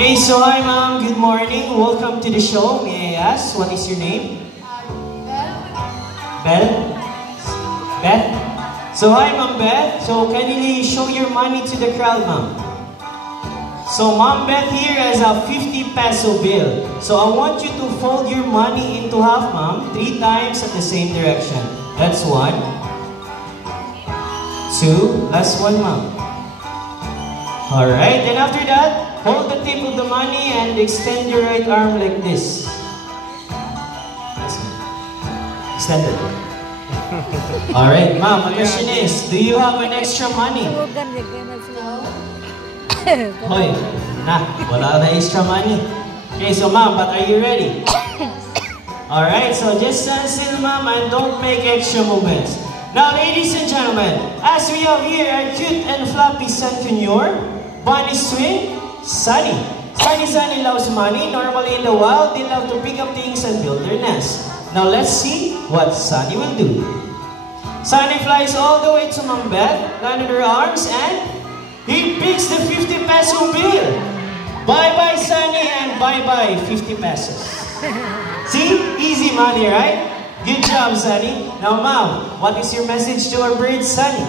Hey, so hi ma'am, good morning. Welcome to the show. May I ask, what is your name? Beth? Beth? So hi ma'am Beth. So can you show your money to the crowd, ma'am? So ma'am Beth here has a 50 peso bill. So I want you to fold your money into half, ma'am, 3 times at the same direction. That's 1, 2, last one, ma'am. Alright, then after that, hold the tip of the money and extend your right arm like this. Extend it. Alright, ma'am, my question is, do you have an extra money? Hoy, wala na extra money. Okay, so ma'am, but are you ready? Alright, so just stand still, ma'am, and don't make extra movements. Now, ladies and gentlemen, as we have here our cute and fluffy Sancunyur, Bunny Swing, Sunny. Sunny loves money. Normally in the wild, they love to pick up things and build their nest. Now let's see what Sunny will do. Sunny flies all the way to Ma'am Beth, landed her arms, and he picks the 50 peso bill. Bye-bye Sunny and bye-bye 50 pesos. See? Easy money, right? Good job, Sunny. Now, Ma'am, what is your message to our bird, Sunny?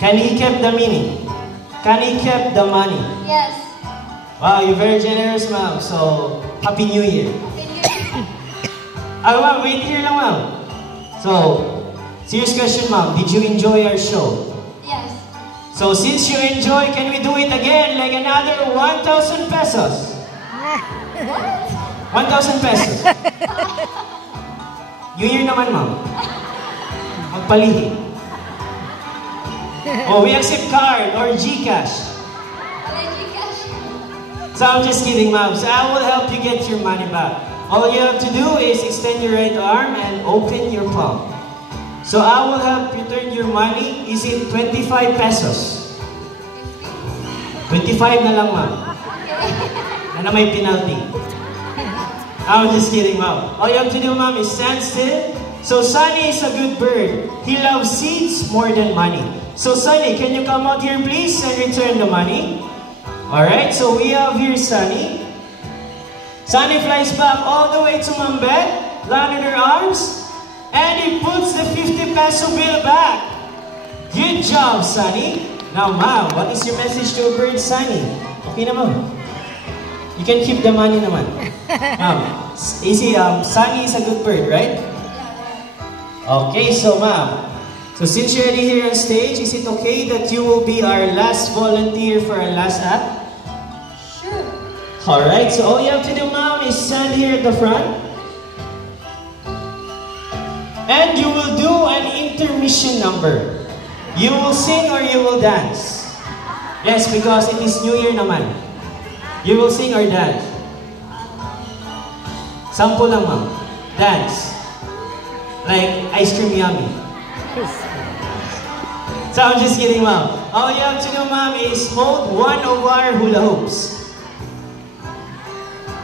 Can he keep the meaning? Can he keep the money? Yes. Wow, you're very generous, ma'am. So, Happy New Year. Happy New Year. Ma'am, wait here lang, ma'am. So, serious question, ma'am. Did you enjoy our show? Yes. So, since you enjoy, can we do it again? Like another 1,000 pesos? What? 1,000 pesos. New Year naman, ma'am. Magpalihi. Oh, we accept card or GCash. So I'm just kidding, ma'am. So I will help you get your money back. All you have to do is extend your right arm and open your palm. So I will help you turn your money. Is it 25 pesos? 25 na lang, ma'am. Na may penalty. I'm just kidding, ma'am. All you have to do, ma'am, is stand still. So Sunny is a good bird. He loves seeds more than money. So Sunny, can you come out here please and return the money? Alright, so we have here Sunny. Sunny flies back all the way to Ma'am Beth, landed her arms, and he puts the 50 peso bill back. Good job, Sunny. Now, ma'am, what is your message to a bird, Sunny? Okay na, ma'am. You can keep the money naman. Ma'am, Sunny is a good bird, right? Okay, so ma'am, so since you're already here on stage, is it okay that you will be our last volunteer for our last act? Sure. Alright, so all you have to do, ma'am, is stand here at the front. And you will do an intermission number. You will sing or you will dance. Yes, because it is New Year naman. You will sing or dance. Sample lang, ma'am. Dance. Like ice cream yummy. So I'm just kidding, ma'am. All you have to do, ma'am, is hold one of our hula hoops.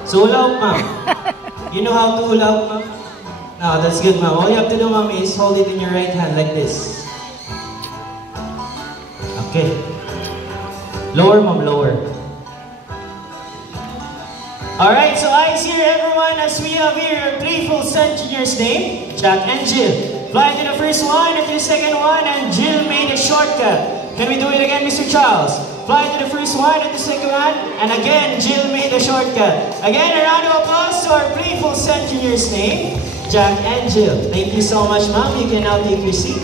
So hula hoop, ma'am. You know how to hula hoop, ma'am? No, that's good, ma'am. All you have to do, ma'am, is hold it in your right hand like this. Okay. Lower, ma'am, lower. Alright, so eyes here, everyone, as we have here our playful Sancunyur's name, Jack and Jill. Fly to the first one and to the second one, and Jill made a shortcut. Can we do it again, Mr. Charles? Fly to the first one and the second one, and again, Jill made a shortcut. Again, a round of applause to our playful Sancunyur's name, Jack and Jill. Thank you so much, ma'am. You can now take your seat.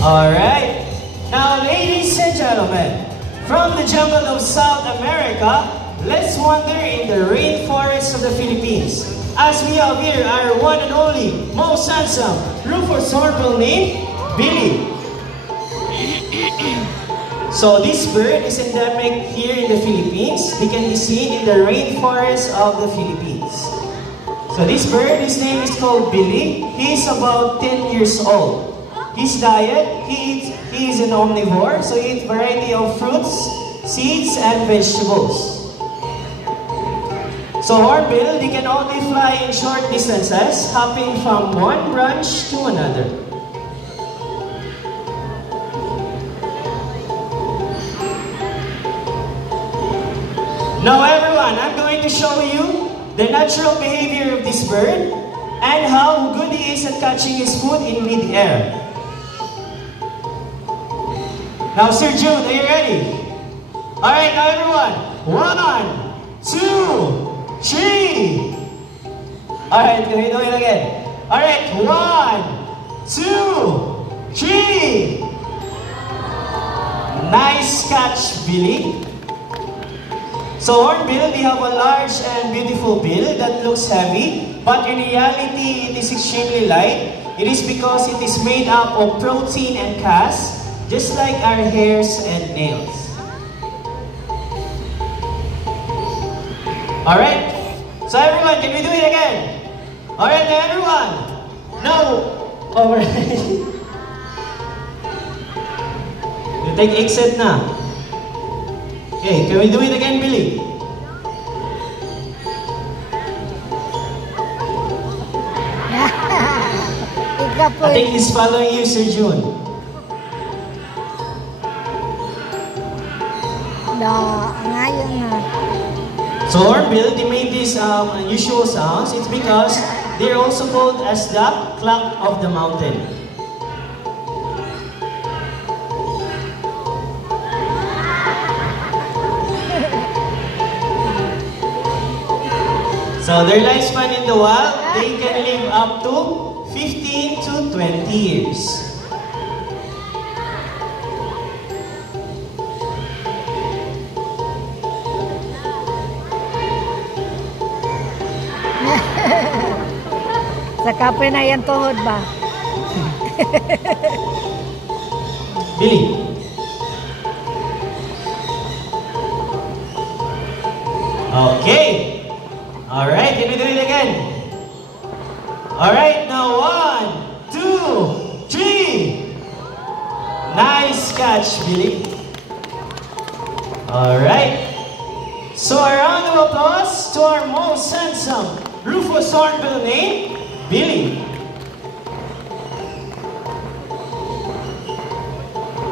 Alright. Now, ladies and gentlemen, from the jungle of South America, let's wander in the rainforest of the Philippines. As we have here our one and only, most handsome, Rufous Hornbill named Billy. So this bird is endemic here in the Philippines. He can be seen in the rainforest of the Philippines. So this bird, his name is called Billy. He is about 10 years old. His diet, he is an omnivore, so he eats variety of fruits, seeds, and vegetables. So hornbill, they can only fly in short distances, hopping from one branch to another. Now everyone, I'm going to show you the natural behavior of this bird and how good he is at catching his food in mid-air. Now Sir June, are you ready? Alright, now everyone. 1, 2, 3. Alright, can we do it again? Alright, 1, 2, 3. Nice catch, Billy. So hornbill, they have a large and beautiful bill that looks heavy, but in reality, it is extremely light. It is because it is made up of protein and cast, just like our hairs and nails. Alright, so everyone, can we do it again? Alright now everyone. Now, alright. You take exit na. Okay, can we do it again, Billy? I think he's following you, Sir June. No, ngayon na. So hornbill, they made these unusual sounds. It's because they're also called as the clock of the mountain. So their lifespan in the wild, they can live up to 15 to 20 years. Sa kape na yan tuhod ba? Billy. Okay. Alright, can we do it again? Alright, now 1, 2, 3. Nice catch, Billy. Alright. So a round of applause to our most handsome Rufous hornbill named Billy.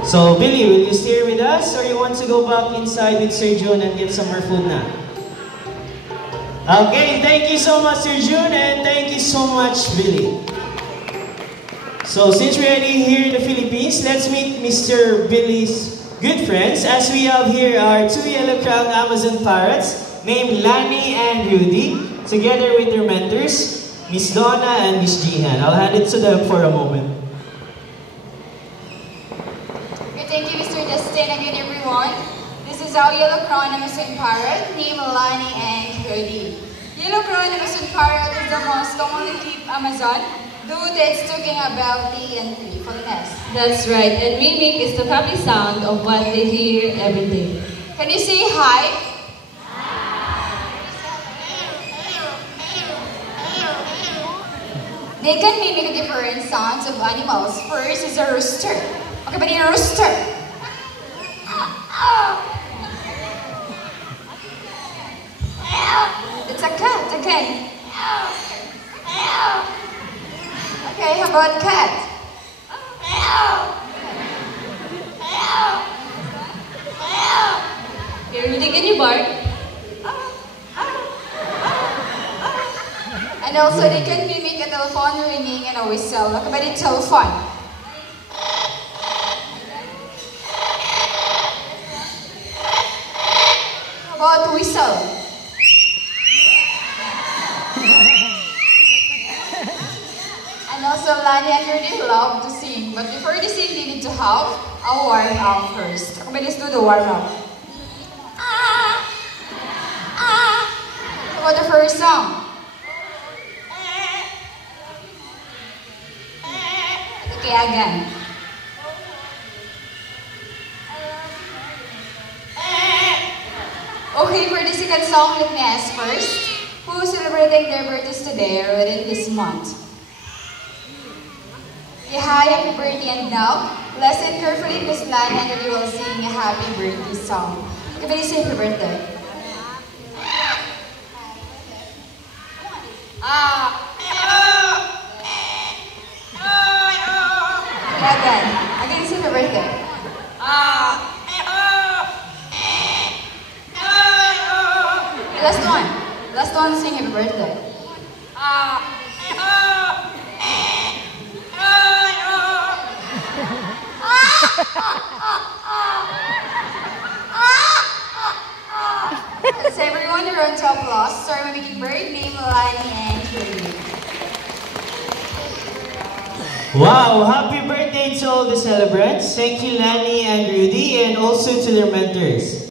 So Billy, will you stay with us or you want to go back inside with Sir June and get some more food now? Okay, thank you so much, Sir June, and thank you so much, Billy. So since we're already here in the Philippines, let's meet Mr. Billy's good friends, as we have here our two yellow-crowned Amazon parrots named Lani and Rudy, together with their mentors, Miss Donna and Miss Jihan. I'll hand it to them for a moment. Okay, thank you, Mr. Dustin, and good everyone. This is our yellow-crowned Amazon parrot named Lani and Rudy. Yellow-crowned Amazon parrot is the most commonly kept Amazon due to its talking ability and playfulness. That's right, and mimic is the happy sound of what they hear every day. Can you say hi? They can mimic different sounds of animals. First is a rooster. Okay, but a rooster. It's a cat again. Okay, how about cat? Here, Rudy, can you bark? And also they can mimic a telephone ringing and a whistle. Look about the telephone. How about whistle? And also Lani and Rudy love to sing. But before they sing, they need to have a warm up first. Okay, let's do the warm up. How about the first song? Okay, again. Okay, for the second song, let me ask first, who is celebrating their birthdays today or within this month? Yeah, hi, happy birthday, and now, listen carefully, Miss Lan, and we will sing a happy birthday song. Okay, but say happy birthday. Again, say happy birthday. Last one. Last one sing happy birthday. Let's everyone a round of applause. Sorry, my making bird, name Lani and Cody. Wow, happy birthday to all the celebrants. Thank you, Lani and Rudy, and also to their mentors.